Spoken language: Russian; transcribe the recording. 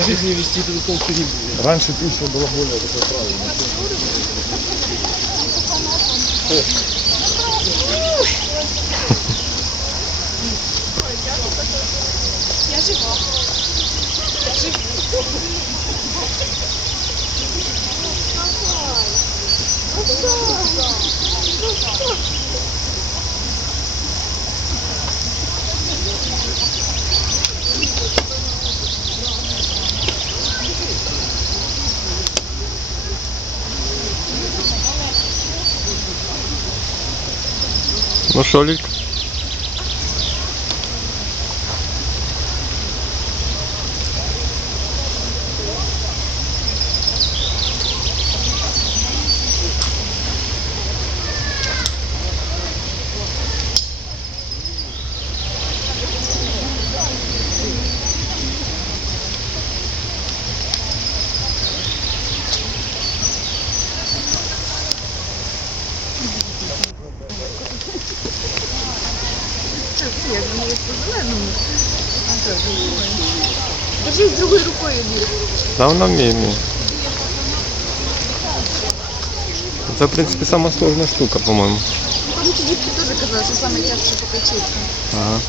жизни вести эту толку не будет. Раньше пища была более такой правильной. Ну що, Лік? Держись другой рукой, Юрий. Да, вона вміє, вміє. Це, в принципі, сама сложна штука, по-моєму. Там эти дітки тоже казалось, что самое тяжкое по качельке. Ага.